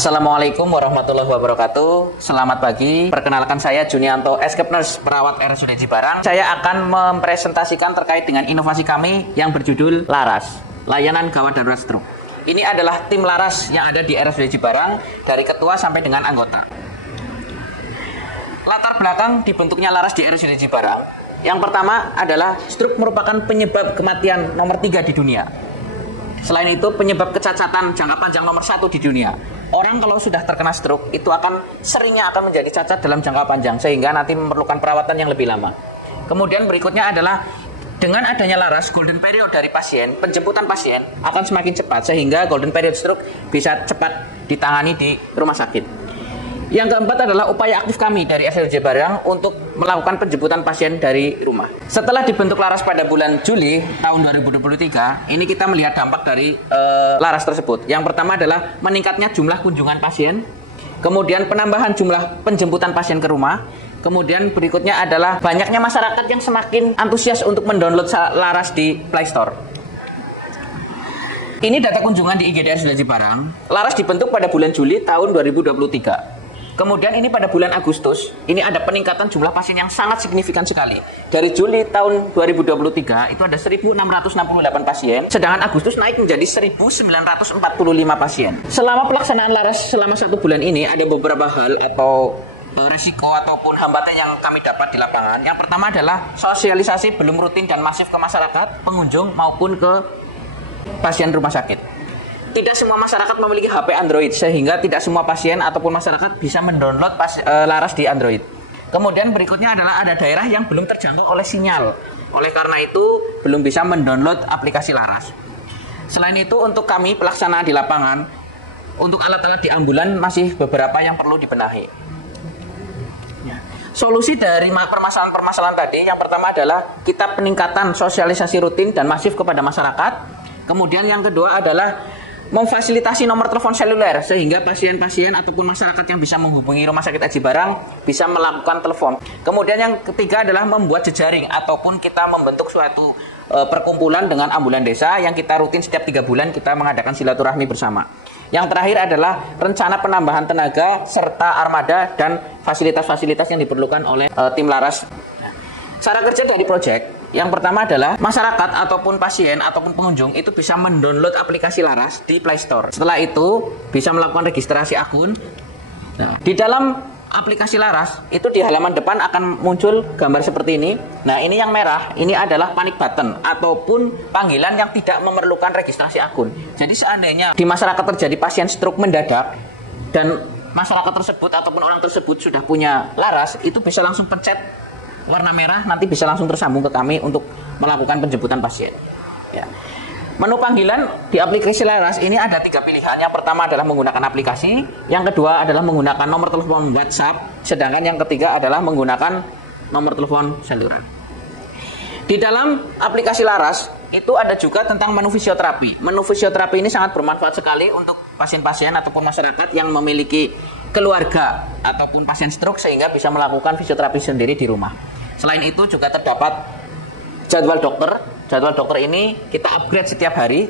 Assalamualaikum warahmatullahi wabarakatuh. Selamat pagi. Perkenalkan saya Junianto, Escape Nurse, perawat RSUD Cibarang. Saya akan mempresentasikan terkait dengan inovasi kami yang berjudul Laras, Layanan Gawat Darurat Stroke. Ini adalah tim Laras yang ada di RSUD Cibarang, dari ketua sampai dengan anggota. Latar belakang dibentuknya Laras di RSUD Cibarang. Yang pertama adalah stroke merupakan penyebab kematian nomor 3 di dunia. Selain itu, penyebab kecacatan jangka panjang nomor 1 di dunia. Orang kalau sudah terkena stroke, itu seringnya akan menjadi cacat dalam jangka panjang, sehingga nanti memerlukan perawatan yang lebih lama. Kemudian berikutnya adalah, dengan adanya Laras, golden period dari pasien, penjemputan pasien akan semakin cepat, sehingga golden period stroke bisa cepat ditangani di rumah sakit. Yang keempat adalah upaya aktif kami dari RSUD Cibarang untuk melakukan penjemputan pasien dari rumah. Setelah dibentuk Laras pada bulan Juli tahun 2023, ini kita melihat dampak dari Laras tersebut. Yang pertama adalah meningkatnya jumlah kunjungan pasien, kemudian penambahan jumlah penjemputan pasien ke rumah, kemudian berikutnya adalah banyaknya masyarakat yang semakin antusias untuk mendownload Laras di Play Store. Ini data kunjungan di IGD RSUD Cibarang. Laras dibentuk pada bulan Juli tahun 2023. Kemudian ini pada bulan Agustus, ini ada peningkatan jumlah pasien yang sangat signifikan sekali. Dari Juli tahun 2023 itu ada 1.668 pasien, sedangkan Agustus naik menjadi 1.945 pasien. Selama pelaksanaan Laras selama 1 bulan ini ada beberapa hal atau resiko ataupun hambatan yang kami dapat di lapangan. Yang pertama adalah sosialisasi belum rutin dan masif ke masyarakat, pengunjung maupun ke pasien rumah sakit. Tidak semua masyarakat memiliki HP Android, sehingga tidak semua pasien ataupun masyarakat bisa mendownload Laras di Android. Kemudian berikutnya adalah ada daerah yang belum terjangkau oleh sinyal. Oleh karena itu, belum bisa mendownload aplikasi Laras. Selain itu, untuk kami pelaksanaan di lapangan, untuk alat-alat di ambulan masih beberapa yang perlu dibenahi. Solusi dari permasalahan-permasalahan tadi, yang pertama adalah kita peningkatan sosialisasi rutin dan masif kepada masyarakat. Kemudian yang kedua adalah memfasilitasi nomor telepon seluler, sehingga pasien-pasien ataupun masyarakat yang bisa menghubungi Rumah Sakit Aji Barang bisa melakukan telepon. Kemudian yang ketiga adalah membuat jejaring ataupun kita membentuk suatu perkumpulan dengan ambulan desa yang kita rutin setiap 3 bulan kita mengadakan silaturahmi bersama. Yang terakhir adalah rencana penambahan tenaga serta armada dan fasilitas-fasilitas yang diperlukan oleh tim Laras. Cara kerja dari proyek, yang pertama adalah masyarakat ataupun pasien ataupun pengunjung itu bisa mendownload aplikasi Laras di Play Store. Setelah itu bisa melakukan registrasi akun. Nah, di dalam aplikasi Laras itu di halaman depan akan muncul gambar seperti ini. Nah, ini yang merah, ini adalah panic button ataupun panggilan yang tidak memerlukan registrasi akun. Jadi seandainya di masyarakat terjadi pasien stroke mendadak dan masyarakat tersebut ataupun orang tersebut sudah punya Laras, itu bisa langsung pencet warna merah, nanti bisa langsung tersambung ke kami untuk melakukan penjemputan pasien. Ya. Menu panggilan di aplikasi Laras ini ada 3 pilihan. Yang pertama adalah menggunakan aplikasi, yang kedua adalah menggunakan nomor telepon WhatsApp, sedangkan yang ketiga adalah menggunakan nomor telepon seluler. Di dalam aplikasi Laras itu ada juga tentang menu fisioterapi. Menu fisioterapi ini sangat bermanfaat sekali untuk pasien-pasien ataupun masyarakat yang memiliki keluarga ataupun pasien stroke sehingga bisa melakukan fisioterapi sendiri di rumah. Selain itu juga terdapat jadwal dokter. Jadwal dokter ini kita upgrade setiap hari.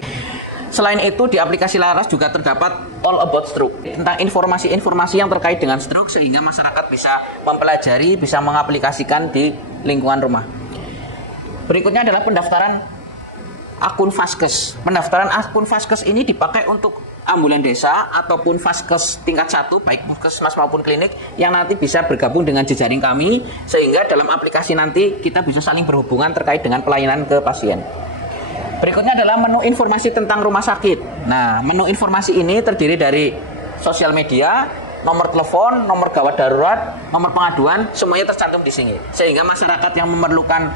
Selain itu di aplikasi Laras juga terdapat All About Stroke, tentang informasi-informasi yang terkait dengan stroke sehingga masyarakat bisa mempelajari, bisa mengaplikasikan di lingkungan rumah. Berikutnya adalah pendaftaran akun Vaskes. Pendaftaran akun Vaskes ini dipakai untuk ambulan desa ataupun Vaskes tingkat 1, baik puskesmas maupun klinik, yang nanti bisa bergabung dengan jejaring kami, sehingga dalam aplikasi nanti kita bisa saling berhubungan terkait dengan pelayanan ke pasien. Berikutnya adalah menu informasi tentang rumah sakit. Nah, menu informasi ini terdiri dari sosial media, nomor telepon, nomor gawat darurat, nomor pengaduan, semuanya tercantum di sini. Sehingga masyarakat yang memerlukan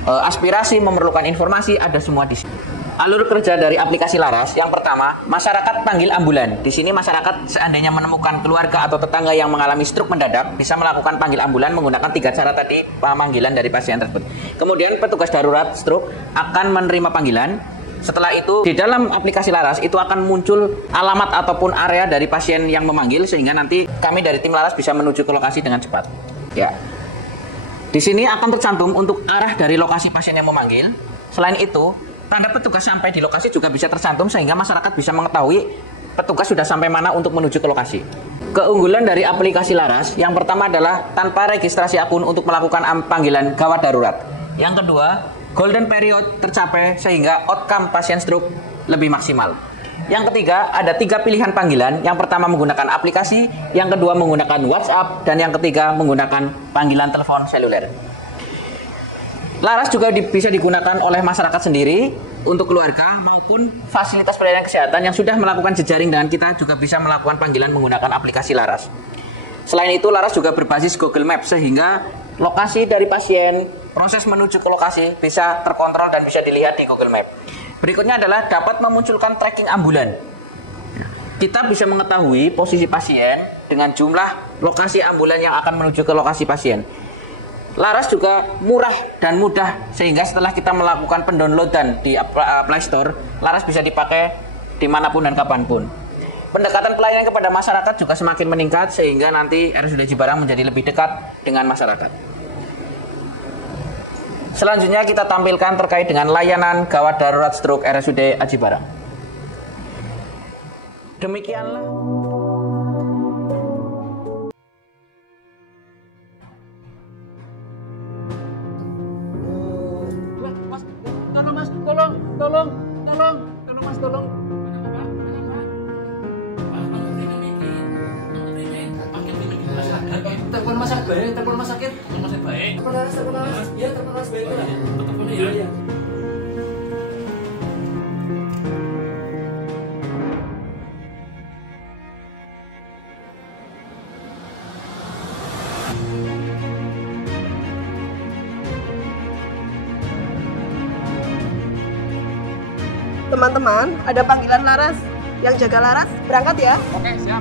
aspirasi, memerlukan informasi, ada semua di sini. Alur kerja dari aplikasi Laras, yang pertama, masyarakat panggil ambulan. Di sini masyarakat seandainya menemukan keluarga atau tetangga yang mengalami stroke mendadak, bisa melakukan panggil ambulan menggunakan 3 cara tadi pemanggilan dari pasien tersebut. Kemudian petugas darurat stroke akan menerima panggilan. Setelah itu di dalam aplikasi Laras itu akan muncul alamat ataupun area dari pasien yang memanggil, sehingga nanti kami dari tim Laras bisa menuju ke lokasi dengan cepat. Ya. Di sini akan tercantum untuk arah dari lokasi pasien yang memanggil. Selain itu, tanda petugas sampai di lokasi juga bisa tercantum sehingga masyarakat bisa mengetahui petugas sudah sampai mana untuk menuju ke lokasi. Keunggulan dari aplikasi Laras, yang pertama adalah tanpa registrasi akun untuk melakukan panggilan gawat darurat. Yang kedua, golden period tercapai sehingga outcome pasien stroke lebih maksimal. Yang ketiga, ada 3 pilihan panggilan. Yang pertama menggunakan aplikasi, yang kedua menggunakan WhatsApp, dan yang ketiga menggunakan panggilan telepon seluler. Laras juga bisa digunakan oleh masyarakat sendiri untuk keluarga maupun fasilitas pelayanan kesehatan yang sudah melakukan jejaring dengan kita juga bisa melakukan panggilan menggunakan aplikasi Laras. Selain itu, Laras juga berbasis Google Maps sehingga lokasi dari pasien, proses menuju ke lokasi bisa terkontrol dan bisa dilihat di Google Maps. Berikutnya adalah dapat memunculkan tracking ambulan. Kita bisa mengetahui posisi pasien dengan jumlah lokasi ambulan yang akan menuju ke lokasi pasien. Laras juga murah dan mudah sehingga setelah kita melakukan pendownloadan di Play Store, Laras bisa dipakai dimanapun dan kapanpun. Pendekatan pelayanan kepada masyarakat juga semakin meningkat sehingga nanti RSUD Cibarang menjadi lebih dekat dengan masyarakat. Selanjutnya kita tampilkan terkait dengan layanan gawat darurat stroke RSUD Aji Barang. Demikianlah. Mas, tolong Mas, tolong Mas, tolong. Telepon rumah sakit, telepon rumah sakit. Rumah sakit baik. Telepon Laras. Iya, telepon Laras baik ya. Telepon ya. Teman-teman, ada panggilan Laras. Yang jaga Laras, berangkat ya. Oke, siap.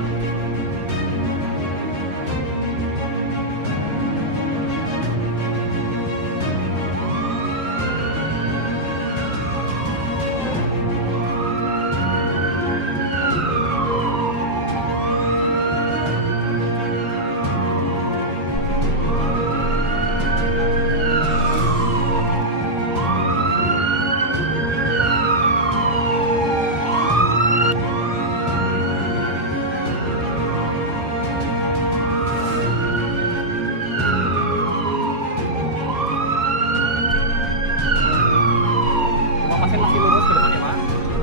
Masih lurus ke depan ya Mas.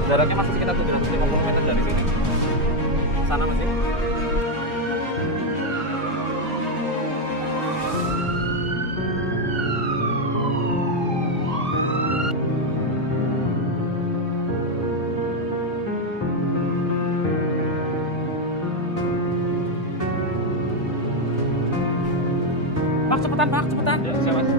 Jaraknya masih sekitar 750 meter dari sini. Sana masih. Pak, cepetan Pak, cepetan. Ya, siap Mas.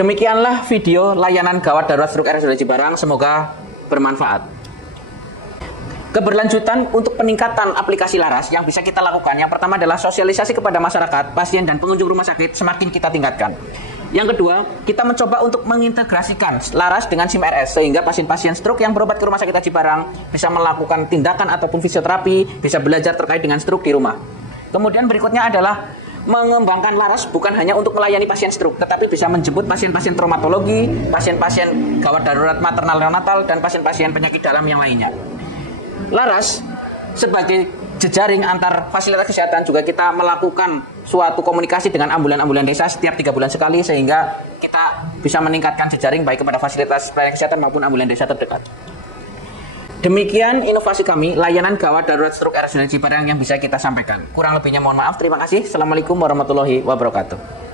Demikianlah video layanan gawat darurat stroke RSUD Cibarang, semoga bermanfaat. Keberlanjutan untuk peningkatan aplikasi Laras yang bisa kita lakukan, yang pertama adalah sosialisasi kepada masyarakat, pasien dan pengunjung rumah sakit semakin kita tingkatkan. Yang kedua, kita mencoba untuk mengintegrasikan Laras dengan SIM RS sehingga pasien-pasien stroke yang berobat ke rumah sakit Aji Barang bisa melakukan tindakan ataupun fisioterapi, bisa belajar terkait dengan stroke di rumah. Kemudian berikutnya adalah mengembangkan Laras bukan hanya untuk melayani pasien stroke, tetapi bisa menjemput pasien-pasien traumatologi, pasien-pasien gawat darurat maternal neonatal, dan pasien-pasien penyakit dalam yang lainnya. Laras sebagai jejaring antar fasilitas kesehatan juga kita melakukan suatu komunikasi dengan ambulan-ambulan desa setiap 3 bulan sekali sehingga kita bisa meningkatkan jejaring baik kepada fasilitas pelayanan kesehatan maupun ambulan desa terdekat. Demikian inovasi kami, layanan gawat darurat stroke RSUD Cibarang yang bisa kita sampaikan. Kurang lebihnya mohon maaf, terima kasih. Assalamualaikum warahmatullahi wabarakatuh.